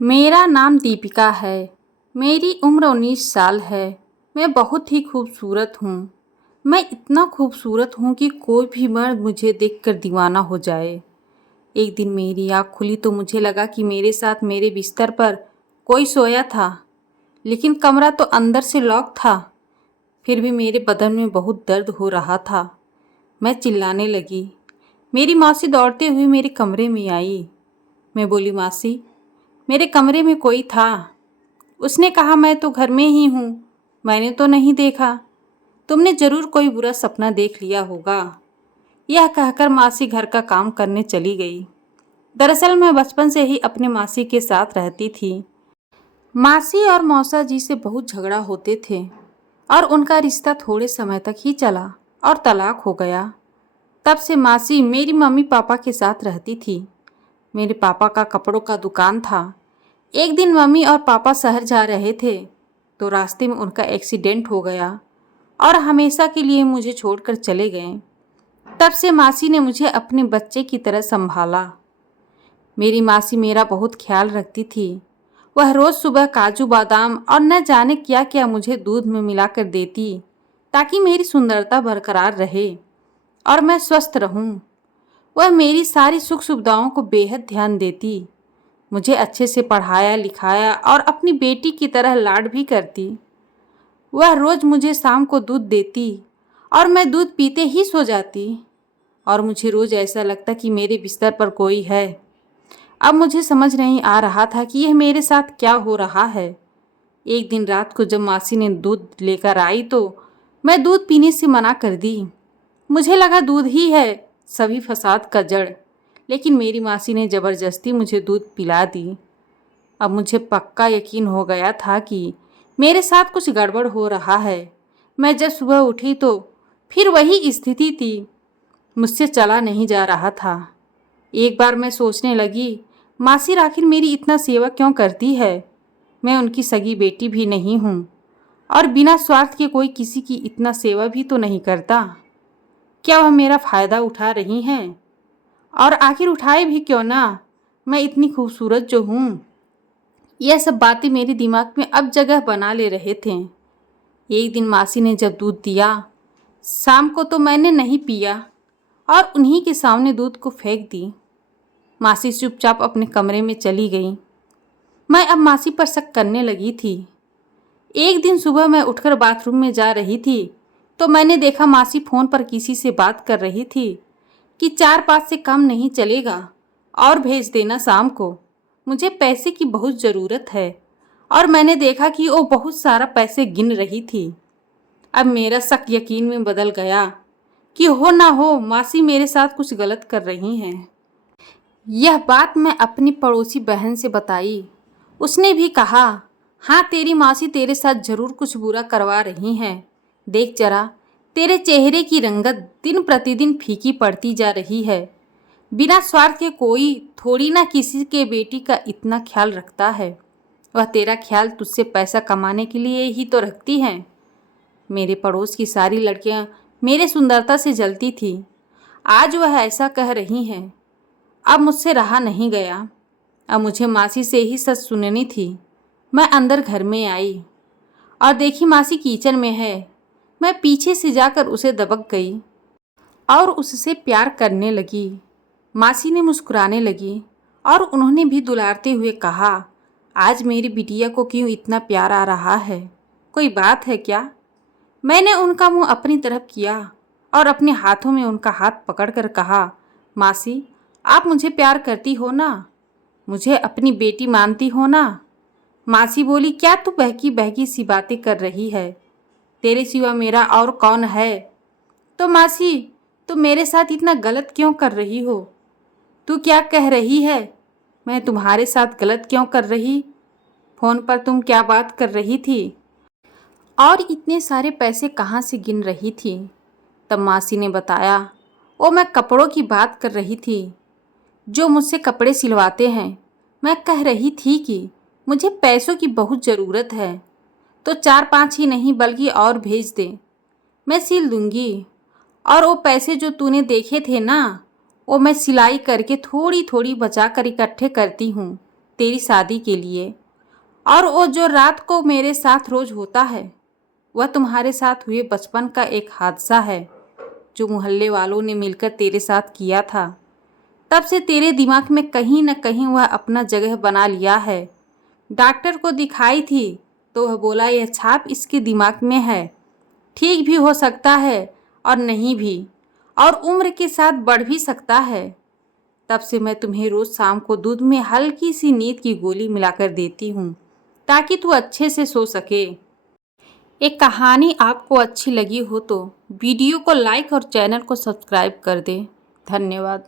मेरा नाम दीपिका है। मेरी उम्र 19 साल है। मैं बहुत ही खूबसूरत हूँ। मैं इतना खूबसूरत हूँ कि कोई भी मर्द मुझे देखकर दीवाना हो जाए। एक दिन मेरी आँख खुली तो मुझे लगा कि मेरे साथ मेरे बिस्तर पर कोई सोया था, लेकिन कमरा तो अंदर से लॉक था। फिर भी मेरे बदन में बहुत दर्द हो रहा था। मैं चिल्लाने लगी। मेरी मौसी दौड़ते हुए मेरे कमरे में आई। मैं बोली, मौसी, मेरे कमरे में कोई था। उसने कहा, मैं तो घर में ही हूँ, मैंने तो नहीं देखा। तुमने ज़रूर कोई बुरा सपना देख लिया होगा। यह कहकर मासी घर का काम करने चली गई। दरअसल मैं बचपन से ही अपने मासी के साथ रहती थी। मासी और मौसा जी से बहुत झगड़ा होते थे और उनका रिश्ता थोड़े समय तक ही चला और तलाक हो गया। तब से मासी मेरी मम्मी पापा के साथ रहती थी। मेरे पापा का कपड़ों का दुकान था। एक दिन मम्मी और पापा शहर जा रहे थे तो रास्ते में उनका एक्सीडेंट हो गया और हमेशा के लिए मुझे छोड़कर चले गए। तब से मासी ने मुझे अपने बच्चे की तरह संभाला। मेरी मासी मेरा बहुत ख्याल रखती थी। वह रोज़ सुबह काजू बादाम और न जाने क्या क्या मुझे दूध में मिलाकर देती ताकि मेरी सुंदरता बरकरार रहे और मैं स्वस्थ रहूं। वह मेरी सारी सुख सुविधाओं को बेहद ध्यान देती। मुझे अच्छे से पढ़ाया लिखाया और अपनी बेटी की तरह लाड भी करती। वह रोज़ मुझे शाम को दूध देती और मैं दूध पीते ही सो जाती और मुझे रोज़ ऐसा लगता कि मेरे बिस्तर पर कोई है। अब मुझे समझ नहीं आ रहा था कि यह मेरे साथ क्या हो रहा है। एक दिन रात को जब मासी ने दूध लेकर आई तो मैं दूध पीने से मना कर दी। मुझे लगा दूध ही है सभी फसाद का जड़, लेकिन मेरी मासी ने ज़बरदस्ती मुझे दूध पिला दी। अब मुझे पक्का यकीन हो गया था कि मेरे साथ कुछ गड़बड़ हो रहा है। मैं जब सुबह उठी तो फिर वही स्थिति थी। मुझसे चला नहीं जा रहा था। एक बार मैं सोचने लगी, मासी आखिर मेरी इतना सेवा क्यों करती है? मैं उनकी सगी बेटी भी नहीं हूँ और बिना स्वार्थ के कोई किसी की इतना सेवा भी तो नहीं करता। क्या वह मेरा फ़ायदा उठा रही हैं? और आखिर उठाए भी क्यों ना, मैं इतनी खूबसूरत जो हूँ। यह सब बातें मेरे दिमाग में अब जगह बना ले रहे थे। एक दिन मासी ने जब दूध दिया शाम को तो मैंने नहीं पिया और उन्हीं के सामने दूध को फेंक दी। मासी चुपचाप अपने कमरे में चली गई। मैं अब मासी पर शक करने लगी थी। एक दिन सुबह मैं उठकर बाथरूम में जा रही थी तो मैंने देखा मासी फ़ोन पर किसी से बात कर रही थी कि 4-5 से कम नहीं चलेगा और भेज देना शाम को, मुझे पैसे की बहुत ज़रूरत है। और मैंने देखा कि वो बहुत सारा पैसे गिन रही थी। अब मेरा शक यकीन में बदल गया कि हो ना हो मासी मेरे साथ कुछ गलत कर रही हैं। यह बात मैं अपनी पड़ोसी बहन से बताई। उसने भी कहा, हाँ, तेरी मासी तेरे साथ ज़रूर कुछ बुरा करवा रही हैं। देख जरा, तेरे चेहरे की रंगत दिन प्रतिदिन फीकी पड़ती जा रही है। बिना स्वार्थ के कोई थोड़ी ना किसी के बेटी का इतना ख्याल रखता है। वह तेरा ख्याल तुझसे पैसा कमाने के लिए ही तो रखती हैं। मेरे पड़ोस की सारी लड़कियां मेरे सुंदरता से जलती थी। आज वह ऐसा कह रही हैं। अब मुझसे रहा नहीं गया। अब मुझे मासी से ही सच सुननी थी। मैं अंदर घर में आई और देखी मासी किचन में है। मैं पीछे से जाकर उसे दबक गई और उससे प्यार करने लगी। मासी ने मुस्कुराने लगी और उन्होंने भी दुलारते हुए कहा, आज मेरी बिटिया को क्यों इतना प्यार आ रहा है? कोई बात है क्या? मैंने उनका मुंह अपनी तरफ किया और अपने हाथों में उनका हाथ पकड़कर कहा, मासी, आप मुझे प्यार करती हो ना? मुझे अपनी बेटी मानती हो ना? मासी बोली, क्या तू बहकी बहकी सी बातें कर रही है? तेरे सिवा मेरा और कौन है? तो मासी, तुम मेरे साथ इतना गलत क्यों कर रही हो? तू क्या कह रही है? मैं तुम्हारे साथ गलत क्यों कर रही? फ़ोन पर तुम क्या बात कर रही थी? और इतने सारे पैसे कहाँ से गिन रही थी? तब मासी ने बताया, वो मैं कपड़ों की बात कर रही थी। जो मुझसे कपड़े सिलवाते हैं। मैं कह रही थी कि मुझे पैसों की बहुत ज़रूरत है, तो 4-5 ही नहीं बल्कि और भेज दे, मैं सिल दूंगी। और वो पैसे जो तूने देखे थे ना, वो मैं सिलाई करके थोड़ी थोड़ी बचा कर इकट्ठे करती हूँ। तेरी शादी के लिए। और वो जो रात को मेरे साथ रोज होता है, वह तुम्हारे साथ हुए बचपन का एक हादसा है, जो मोहल्ले वालों ने मिलकर तेरे साथ किया था। तब से तेरे दिमाग में कहीं न कहीं वह अपना जगह बना लिया है। डॉक्टर को दिखाई थी तो वह बोला यह छाप इसके दिमाग में है। ठीक भी हो सकता है और नहीं भी, और उम्र के साथ बढ़ भी सकता है। तब से मैं तुम्हें रोज शाम को दूध में हल्की सी नींद की गोली मिलाकर देती हूँ, ताकि तू अच्छे से सो सके। एक कहानी आपको अच्छी लगी हो तो वीडियो को लाइक और चैनल को सब्सक्राइब कर दे। धन्यवाद।